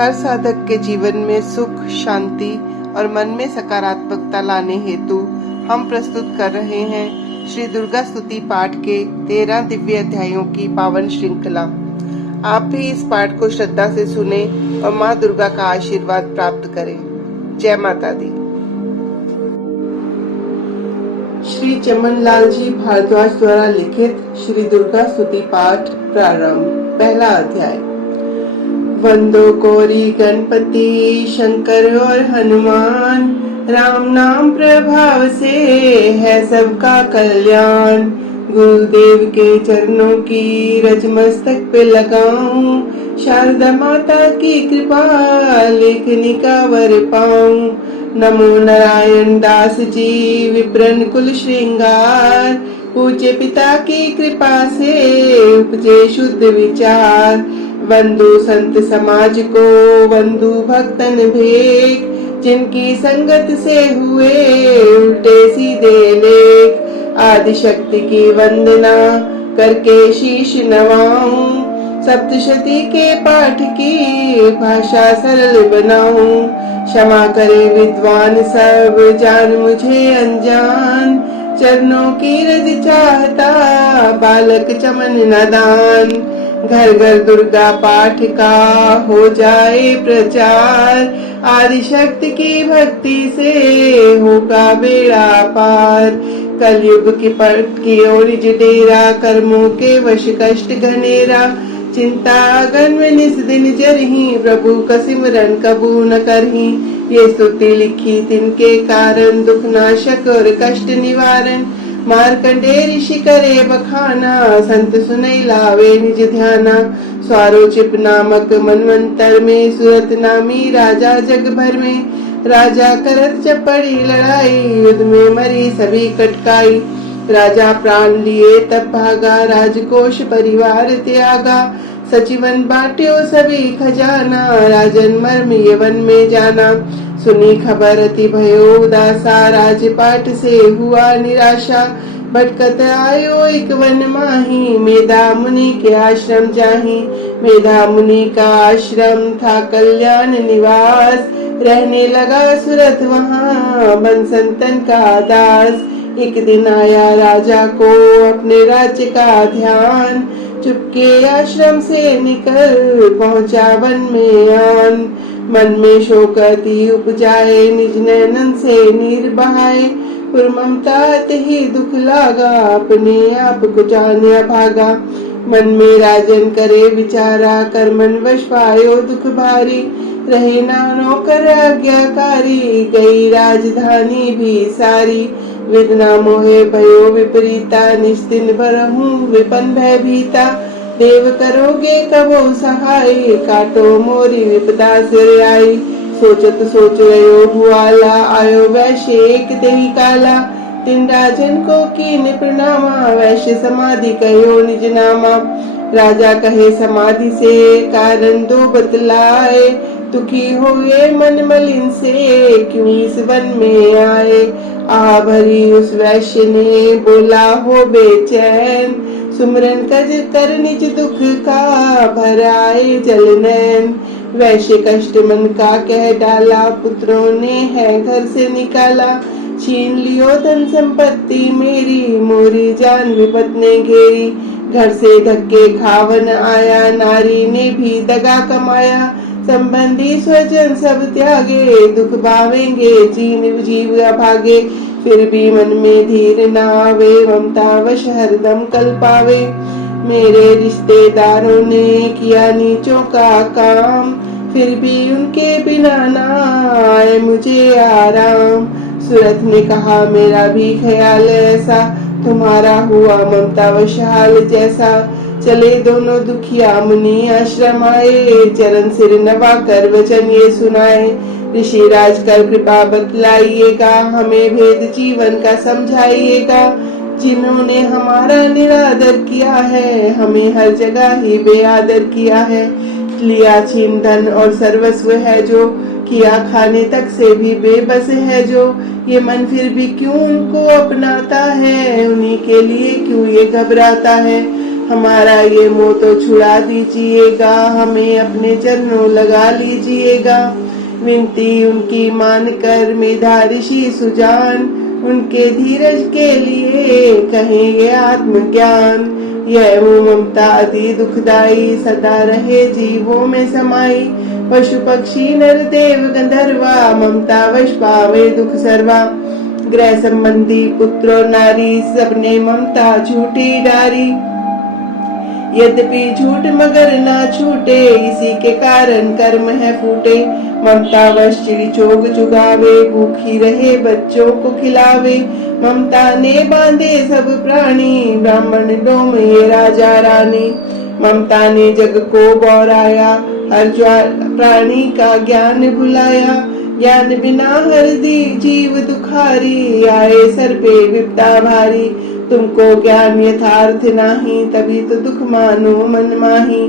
हर साधक के जीवन में सुख, शांति और मन में सकारात्मकता लाने हेतु हम प्रस्तुत कर रहे हैं श्री दुर्गा स्तुति पाठ के 13 दिव्य अध्यायों की पावन श्रृंखला। आप भी इस पाठ को श्रद्धा से सुने और माँ दुर्गा का आशीर्वाद प्राप्त करें। जय माता दी। श्री चमन लाल जी भारद्वाज द्वारा लिखित श्री दुर्गा स्तुति पाठ प्रारंभ। पहला अध्याय। वंदो गौरी गणपति शंकर और हनुमान, राम नाम प्रभाव से है सबका कल्याण। गुरुदेव के चरणों की रज मस्तक पे लगाऊं, शारदा माता की कृपा लेखनी का वर पाऊं। नमो नारायण दास जी विप्रन कुल श्रृंगार, पूज्य पिता की कृपा से उपजे शुद्ध विचार। वंदो संत समाज को वंदु भक्तन भेक, जिनकी संगत से हुए उल्टे सीधे लेख। आदि शक्ति की वंदना करके शीश नवाऊं, सप्तशती के पाठ की भाषा सरल बनाऊं। क्षमा करे विद्वान सब जान मुझे अनजान, चरणों की रज चाहता बालक चमन नादान। घर घर दुर्गा पाठ का हो जाए प्रचार, आदि शक्ति की भक्ति से होगा बेड़ा पार। कलयुग की पट की ओर डेरा, कर्मों के वश कष्ट घनेरा। चिंता गन में निस दिन जरही, प्रभु का सिमरन कबू न करही। ये स्तुति लिखी तिनके कारण, दुख नाशक और कष्ट निवारण। मार्कंडे ऋषि करे बखाना, संत सुनई लावे निज ध्याना। स्वारोचिप नामक मनवंतर में, सुरत नामी राजा जग भर में। राजा करत जब पड़ी लड़ाई, युद्ध में मरी सभी कटकाई। राजा प्राण लिए तब भागा, राजकोष परिवार त्यागा। सचिवन बांट्यो सभी खजाना, राजन मर्म यवन में जाना। सुनी खबर अति भयो उदासा, राजपाट से हुआ निराशा। भटकत आयो एक वन माही, मेधा मुनि के आश्रम जाही। मेधा मुनि का आश्रम था कल्याण निवास, रहने लगा सुरत वहाँ बन संतन का दास। एक दिन आया राजा को अपने राज्य का ध्यान, चुपके आश्रम से निकल पहुंचा वन में आन। मन में शोक अति उपजाए, निज नैनन से नीर बहाए। ममता ही दुख लागा, अपने आप को जाने भागा। मन में राजन करे विचारा, कर्मन वश पायो दुख भारी। रहे ना नौकर आज्ञाकारी, गई राजधानी भी सारी। वेदना मोहे भयो विपरीता, निस्दिन भरहूं विपन भयभीता। देव करोगे कबो सहाय, काटो मोरी विपदा सिर आई। सोचत सोच रयो हुआला, आयो वैश्य एक देही काला। तिन राजन को कीन प्रणामा, वैश्य समाधि कहो निज नामा। राजा कहे समाधि से कारण दो बतलाए, दुखी हुए मन मलिन से क्यों इस वन में आए। आ भरी उस वैश्य ने बोला हो बेचैन, सुमरन कर निज दुख का भराए जल नैन। वैश्य कष्ट मन का कह डाला, पुत्रों ने है घर से निकाला। छीन लियो धन संपत्ति मेरी, मोरी जान विपत ने घेरी। घर से धक्के खावन आया, नारी ने भी दगा कमाया। संबंधी स्वजन सब त्यागे, दुख पावेंगे जीन जीव अभागे। फिर भी मन में धीर न आवे, ममता वश हरदम कल पावे। मेरे रिश्तेदारों ने किया नीचों का काम, फिर भी उनके बिना ना आए मुझे आराम। सूरत ने कहा मेरा भी ख्याल ऐसा, तुम्हारा हुआ ममता वश हाल जैसा। चले दोनों दुखिया मुनि आश्रम आए, चरण सिर नवा कर वचन ये सुनाए। ऋषि राज कर कृपा बतलाइएगा, हमें भेद जीवन का समझाइएगा। जिन्होंने हमारा निरादर किया है, हमें हर जगह ही बेआदर किया है। लिया छीन धन और सर्वस्व है जो, किया खाने तक से भी बेबस है जो। ये मन फिर भी क्यों उनको अपनाता है, उन्हीं के लिए क्यों ये घबराता है। हमारा ये मोह तो छुड़ा दीजिएगा, हमें अपने चरणों लगा लीजिएगा। विनती उनकी मानकर मेधा ऋषि सुजान, उनके धीरज के लिए कहेंगे आत्मज्ञान। यह वो ममता अति दुखदाई सदा रहे जीवों में समाई। पशु पक्षी नर देव गंधर्वा, ममता वश पावे दुख सर्वा। ग्रह संबंधी पुत्र और नारी, सबने ममता झूठी डारी। यद्यपि झूठ मगर ना छूटे, इसी के कारण कर्म है फूटे। ममता वश चिड़ी चोग चुगावे, भूखी रहे बच्चों को खिलावे। ममता ने बांधे सब प्राणी, ब्राह्मण डोम ये राजा रानी। ममता ने जग को बौराया, हर प्राणी का ज्ञान भुलाया। ज्ञान बिना हर जीव दुखारी, आए सर पे विपदा भारी। तुमको ज्ञान यथार्थ नाही, तभी तो दुख मानो मन माही।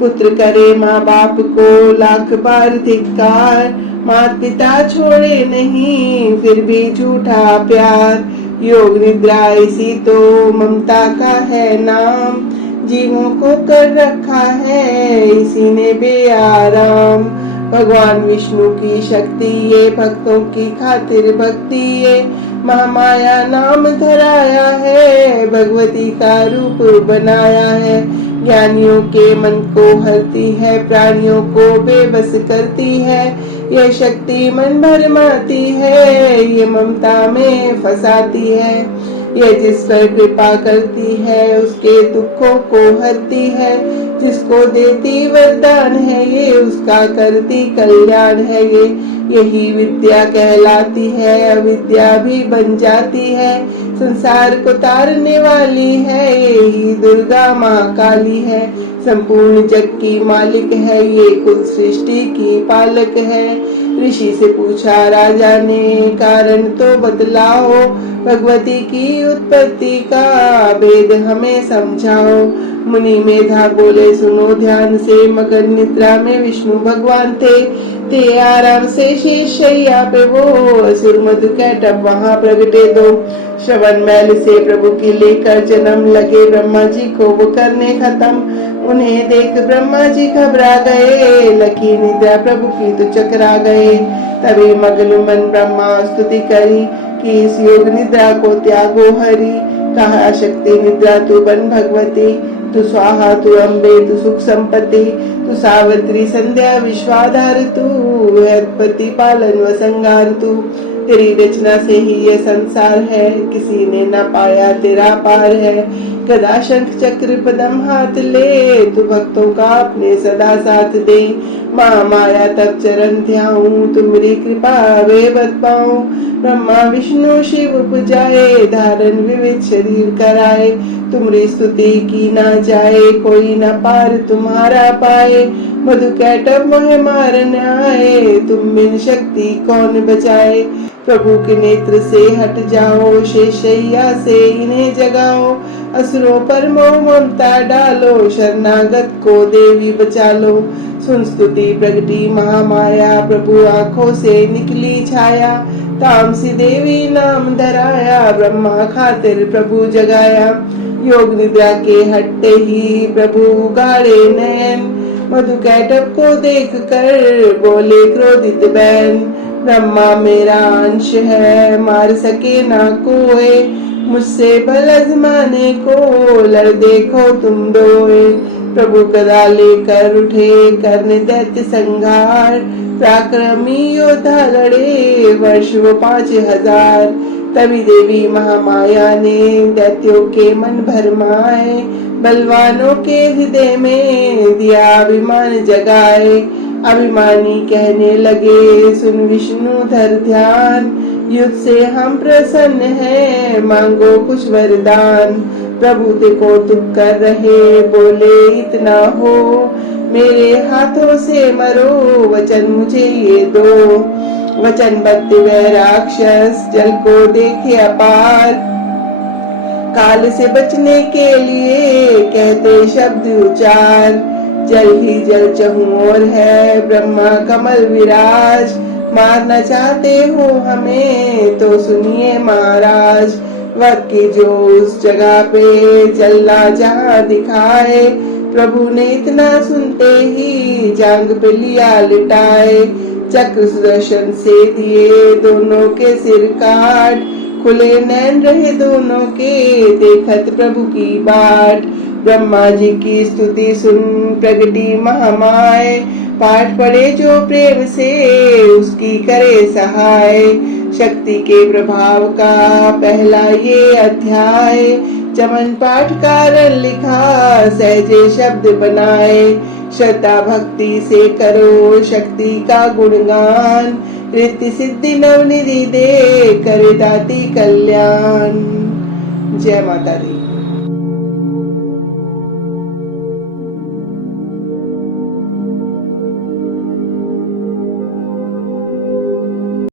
पुत्र करे माँ बाप को लाख बार धिक्कार, मात पिता छोड़े नहीं फिर भी झूठा प्यार। योग निद्रा इसी तो ममता का है नाम, जीवों को कर रखा है इसी ने बेआराम। भगवान विष्णु की शक्ति ये, भक्तों की खातिर भक्ति ये। महामाया नाम धराया है, भगवती का रूप बनाया है। ज्ञानियों के मन को हरती है, प्राणियों को बेबस करती है। यह शक्ति मन भरमाती है, ये ममता में फंसाती है। यह जिस पर कृपा करती है, उसके दुखों को हरती है। जिसको देती वरदान है ये, उसका करती कल्याण है ये। यही विद्या कहलाती है, अविद्या भी बन जाती है। संसार को तारने वाली है, यही दुर्गा माँ काली है। संपूर्ण जग की मालिक है ये, कुल सृष्टि की पालक है। ऋषि से पूछा राजा ने, कारण तो बतलाओ। भगवती की उत्पत्ति का भेद हमें समझाओ। मुनि मेधा बोले सुनो ध्यान से, मगन निद्रा में विष्णु भगवान थे आराम से शेष शैया पे वो। असुर मधु कैटभ वहाँ प्रगटे दो। श्रवण मैल से प्रभु की लेकर जन्म लगे, ब्रह्मा जी को वो करने खत्म। उन्हें देख ब्रह्मा जी घबरा गए, लकी निद्रा प्रभु की तो चकरा गए। तभी मगन मन ब्रह्मा स्तुति करी, कि इस योग निद्रा को त्यागो हरि। कहा शक्ति निद्रा तू बन भगवती, तू स्वाहा तू अम्बे तू सुख संपत्ति। तू सावित्री संध्या विश्वाधार, तू है पालन व संगार। तू तेरी रचना से ही ये संसार है, किसी ने न पाया तेरा पार है। गदा शंख चक्र पदम हाथ ले, तू भक्तों का अपने सदा साथ दे। माँ माया तब चरण ध्याऊं, तुम्हारी कृपा वे बत पाऊं। ब्रह्मा विष्णु शिव पुजाए, धारण विविध शरीर कराए। तुम्हारी स्तुति की ना जाए, कोई न पार तुम्हारा पाए। मधु कैटभ मोह मारन आए, तुम बिन शक्ति कौन बचाए। प्रभु के नेत्र से हट जाओ, शेषैया से इन्हें जगाओ। असुरों पर मोह ममता डालो, शरणागत को देवी बचा लो। सुन स्तुति प्रगटी महामाया, प्रभु आँखों से निकली छाया। तामसी देवी नाम धराया, ब्रह्मा खातिर प्रभु जगाया। योग निद्रा के हटते ही प्रभु उगाड़े नैन, मधु कैटभ को देख कर बोले क्रोधित बैन। ब्रह्मा मेरा अंश है, मार सके ना कोई। मुझसे बल आजमाने को लड़ देखो तुम दोए। प्रभु गदा लेकर उठे, करने दैत्य संहार। पराक्रमी योद्धा लड़े, वर्ष वो 5000। तभी देवी महामाया ने दैत्यों के मन भरमाए। बलवानों के हृदय में दिया अभिमान जगाए। अभिमानी कहने लगे सुन विष्णु धर ध्यान। युद्ध से हम प्रसन्न हैं, मांगो कुछ वरदान। प्रभु ते कौतुक कर रहे, बोले इतना हो, मेरे हाथों से मरो, वचन मुझे ये दो। वचनबद्ध वह राक्षस जल को देखे अपार। काल से बचने के लिए कहते शब्द उचार। जल ही जल चहुं ओर है, ब्रह्मा कमल विराज। मारना चाहते हो हमें तो सुनिए महाराज, वक्त की जो उस जगह पे चलना जहां दिखाए, प्रभु ने इतना सुनते ही जांग पे लिया लिटाए। चक्र सुदर्शन से दिए दोनों के सिर काट, खुले नैन रहे दोनों के देखत प्रभु की बाट। ब्रह्मा जी की स्तुति सुन प्रगटी महामाय, पाठ पढ़े जो प्रेम से उसकी करे सहाय। शक्ति के प्रभाव का पहला ये अध्याय, चमन पाठ कारण लिखा सहजे शब्द बनाए। श्रद्धा भक्ति से करो शक्ति का गुणगान, रिद्धि सिद्धि नवनिधि दे करे दाती कल्याण। जय माता दी।